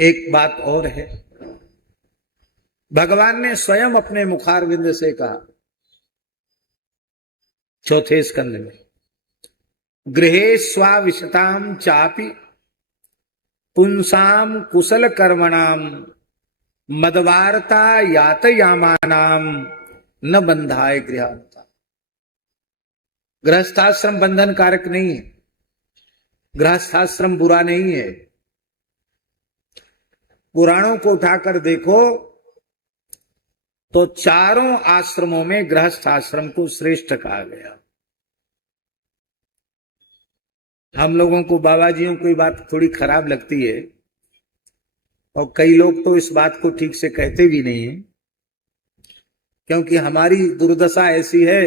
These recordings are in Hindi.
एक बात और है, भगवान ने स्वयं अपने मुखारविंद से कहा चौथे स्कंद में, गृहे स्वाविशताम चापि पुंसाम कुशल कर्मणाम मदवार्ता यातयामानाम न बंधाय गृहांता। गृहस्थाश्रम बंधन कारक नहीं है, गृहस्थाश्रम बुरा नहीं है। पुराणों को उठाकर देखो तो चारों आश्रमों में गृहस्थ आश्रम को श्रेष्ठ कहा गया। हम लोगों को बाबाजियों को ये बात थोड़ी खराब लगती है और कई लोग तो इस बात को ठीक से कहते भी नहीं है, क्योंकि हमारी दुर्दशा ऐसी है,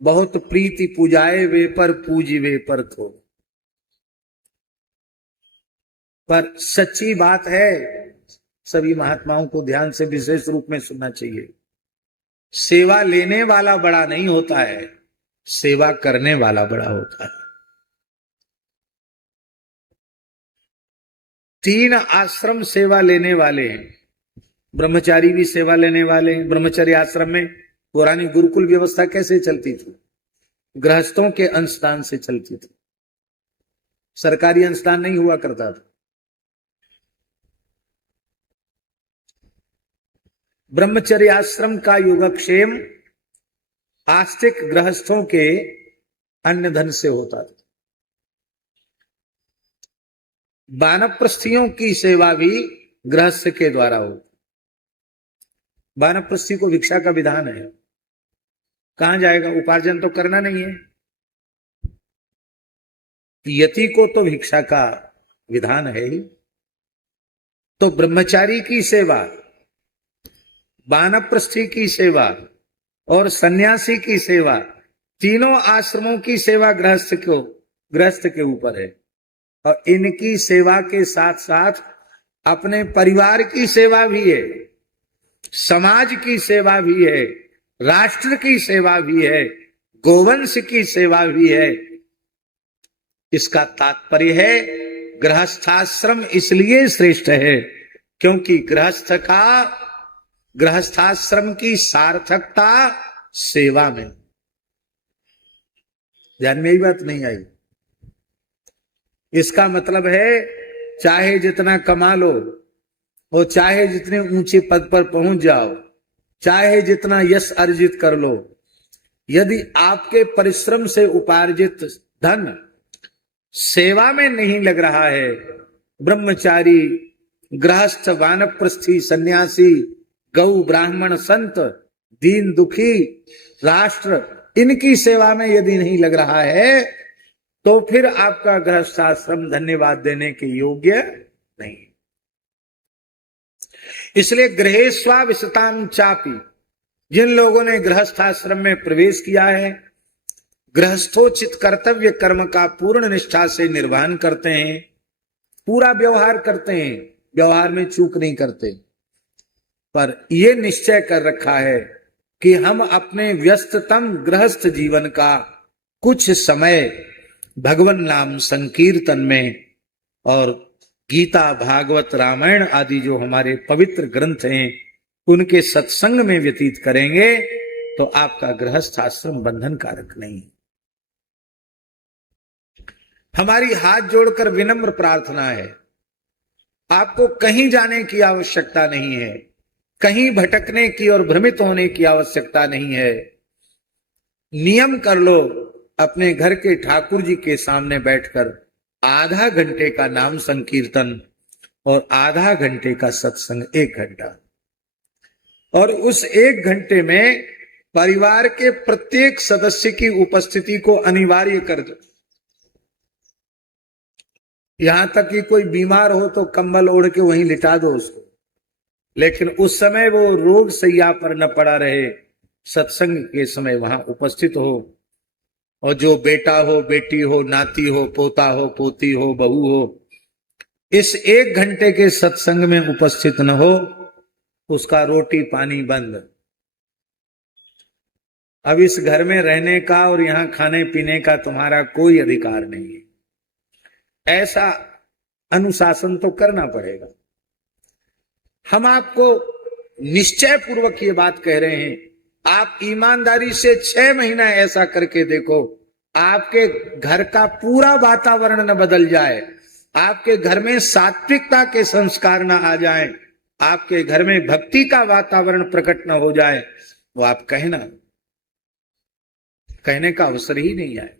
बहुत प्रीति पूजाए वे पर पूजी वे पर थो। पर सच्ची बात है, सभी महात्माओं को ध्यान से विशेष रूप में सुनना चाहिए। सेवा लेने वाला बड़ा नहीं होता है, सेवा करने वाला बड़ा होता है। 3 आश्रम सेवा लेने वाले हैं, ब्रह्मचारी भी सेवा लेने वाले हैं। ब्रह्मचर्य आश्रम में पुरानी गुरुकुल व्यवस्था कैसे चलती थी? गृहस्थों के अंशदान से चलती थी, सरकारी अंशदान नहीं हुआ करता था। ब्रह्मचर्य आश्रम का योगक्षेम आस्तिक गृहस्थों के अन्न धन से होता था। वानप्रस्थियों की सेवा भी गृहस्थ के द्वारा होती। वानप्रस्थी को भिक्षा का विधान है, कहां जाएगा? उपार्जन तो करना नहीं है। यति को तो भिक्षा का विधान है ही। तो ब्रह्मचारी की सेवा, वानप्रस्थी की सेवा और सन्यासी की सेवा, तीनों आश्रमों की सेवा गृहस्थ के ऊपर है। और इनकी सेवा के साथ साथ अपने परिवार की सेवा भी है, समाज की सेवा भी है, राष्ट्र की सेवा भी है, गोवंश की सेवा भी है। इसका तात्पर्य है गृहस्थाश्रम इसलिए श्रेष्ठ है क्योंकि गृहस्थाश्रम की सार्थकता सेवा में। ध्यान में यही बात नहीं आई? इसका मतलब है चाहे जितना कमा लो और चाहे जितने ऊंचे पद पर पहुंच जाओ, चाहे जितना यश अर्जित कर लो, यदि आपके परिश्रम से उपार्जित धन सेवा में नहीं लग रहा है, ब्रह्मचारी, गृहस्थ, वानप्रस्थी, सन्यासी, गौ, ब्राह्मण, संत, दीन दुखी, राष्ट्र, इनकी सेवा में यदि नहीं लग रहा है तो फिर आपका गृहस्थाश्रम धन्यवाद देने के योग्य नहीं। इसलिए गृहे स्वाविशतां चापि, जिन लोगों ने गृहस्थाश्रम में प्रवेश किया है, गृहस्थोचित कर्तव्य कर्म का पूर्ण निष्ठा से निर्वहन करते हैं, पूरा व्यवहार करते हैं, व्यवहार में चूक नहीं करते, पर यह निश्चय कर रखा है कि हम अपने व्यस्ततम गृहस्थ जीवन का कुछ समय भगवान नाम संकीर्तन में और गीता, भागवत, रामायण आदि जो हमारे पवित्र ग्रंथ हैं उनके सत्संग में व्यतीत करेंगे तो आपका गृहस्थ आश्रम बंधन कारक नहीं। हमारी हाथ जोड़कर विनम्र प्रार्थना है, आपको कहीं जाने की आवश्यकता नहीं है, कहीं भटकने की और भ्रमित होने की आवश्यकता नहीं है। नियम कर लो, अपने घर के ठाकुर जी के सामने बैठकर आधा घंटे का नाम संकीर्तन और आधा घंटे का सत्संग, 1 घंटा, और उस 1 घंटे में परिवार के प्रत्येक सदस्य की उपस्थिति को अनिवार्य कर दो। यहां तक कि कोई बीमार हो तो कंबल ओढ़ के वहीं लिटा दो उसको, लेकिन उस समय वो रोग सैया पर न पड़ा रहे, सत्संग के समय वहां उपस्थित हो। और जो बेटा हो, बेटी हो, नाती हो, पोता हो, पोती हो, बहू हो, इस 1 घंटे के सत्संग में उपस्थित न हो, उसका रोटी पानी बंद। अब इस घर में रहने का और यहां खाने पीने का तुम्हारा कोई अधिकार नहीं है। ऐसा अनुशासन तो करना पड़ेगा। हम आपको निश्चय पूर्वक ये बात कह रहे हैं, आप ईमानदारी से 6 महीना ऐसा करके देखो, आपके घर का पूरा वातावरण न बदल जाए, आपके घर में सात्विकता के संस्कार न आ जाएं, आपके घर में भक्ति का वातावरण प्रकट न हो जाए, वो आप कहने का अवसर ही नहीं आए।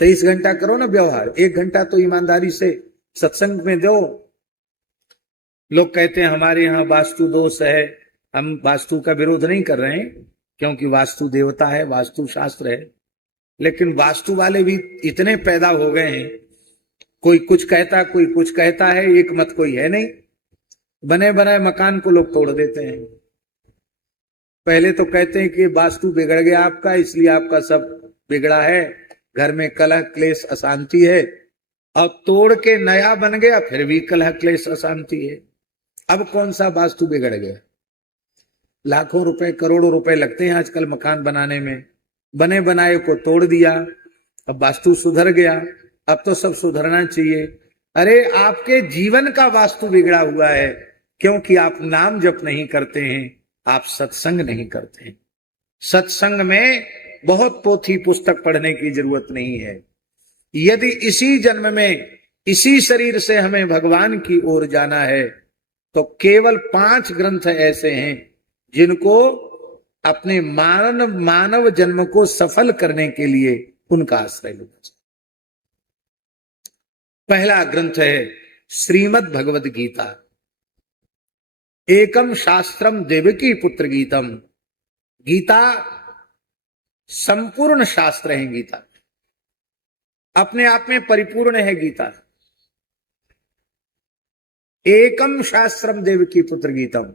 तो 23 घंटा करो ना व्यवहार, 1 घंटा तो ईमानदारी से सत्संग में दो। लोग कहते हैं हमारे यहाँ वास्तु दोष है, हम वास्तु का विरोध नहीं कर रहे हैं, क्योंकि वास्तु देवता है, वास्तु शास्त्र है, लेकिन वास्तु वाले भी इतने पैदा हो गए हैं, कोई कुछ कहता कोई कुछ कहता है, एक मत कोई है नहीं। बने बनाए मकान को लोग तोड़ देते हैं। पहले तो कहते हैं कि वास्तु बिगड़ गया आपका, इसलिए आपका सब बिगड़ा है, घर में कलह क्लेश अशांति है। अब तोड़ के नया बन गया, फिर भी कलह क्लेश अशांति है। अब कौन सा वास्तु बिगड़ गया? लाखों रुपए करोड़ों रुपए लगते हैं आजकल मकान बनाने में, बने बनाए को तोड़ दिया, अब वास्तु सुधर गया, अब तो सब सुधरना चाहिए। अरे आपके जीवन का वास्तु बिगड़ा हुआ है, क्योंकि आप नाम जप नहीं करते हैं, आप सत्संग नहीं करते हैं। सत्संग में बहुत पोथी पुस्तक पढ़ने की जरूरत नहीं है। यदि इसी जन्म में इसी शरीर से हमें भगवान की ओर जाना है, तो केवल 5 ग्रंथ ऐसे हैं जिनको अपने मानव जन्म को सफल करने के लिए उनका आश्रय लेना चाहिए। पहला ग्रंथ है श्रीमद् भगवद गीता। एकम शास्त्रम देवकी पुत्र गीतम। गीता संपूर्ण शास्त्र है। गीता अपने आप में परिपूर्ण है। गीता एकम शास्त्रम देवकी पुत्र गीतम।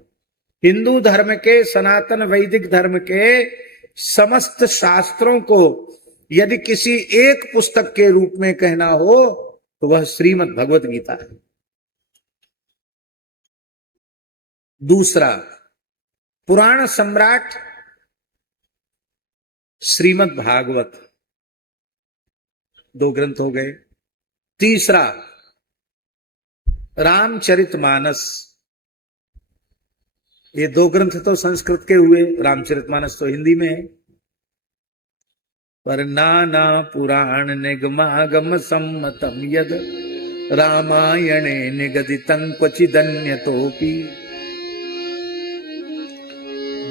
हिंदू धर्म के, सनातन वैदिक धर्म के समस्त शास्त्रों को यदि किसी एक पुस्तक के रूप में कहना हो तो वह श्रीमद् भगवद गीता है। दूसरा, पुराण सम्राट श्रीमद् भागवत। 2 ग्रंथ हो गए। तीसरा, रामचरितमानस। ये 2 ग्रंथ तो संस्कृत के हुए, रामचरितमानस तो हिंदी में है। पर नाना पुराण निगमागम सम्मतम यद रामायणे निगदितं क्वचिदन्यतोपि।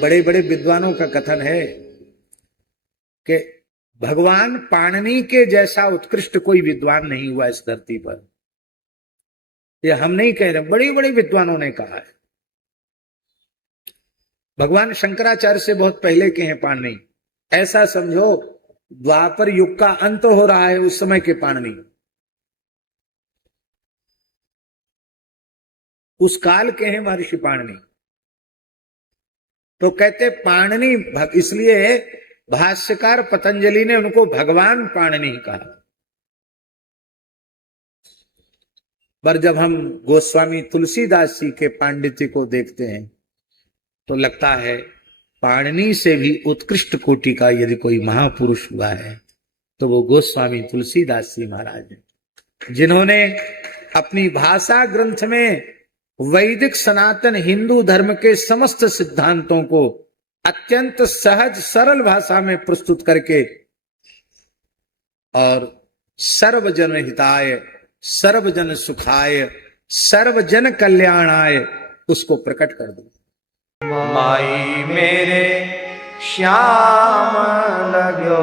बड़े बड़े विद्वानों का कथन है कि भगवान पाणिनि के जैसा उत्कृष्ट कोई विद्वान नहीं हुआ इस धरती पर। ये हम नहीं कह रहे, बड़े बड़े विद्वानों ने कहा है। भगवान शंकराचार्य से बहुत पहले के हैं पाणिनि। ऐसा समझो द्वापर युग का अंत हो रहा है उस समय के पाणिनि। उस काल के हैं महर्षि पाणिनि। तो कहते पाणिनि, इसलिए भाष्यकार पतंजलि ने उनको भगवान पाणिनि कहा। पर जब हम गोस्वामी तुलसीदास जी के पांडित्य को देखते हैं तो लगता है पाणिनि से भी उत्कृष्ट कोटि का यदि कोई महापुरुष हुआ है तो वो गोस्वामी तुलसीदास जी महाराज हैं, जिन्होंने अपनी भाषा ग्रंथ में वैदिक सनातन हिंदू धर्म के समस्त सिद्धांतों को अत्यंत सहज सरल भाषा में प्रस्तुत करके और सर्वजन हिताय, सर्वजन सुखाय, सर्वजन कल्याणाय उसको प्रकट कर दो। माई मेरे श्याम लग्यो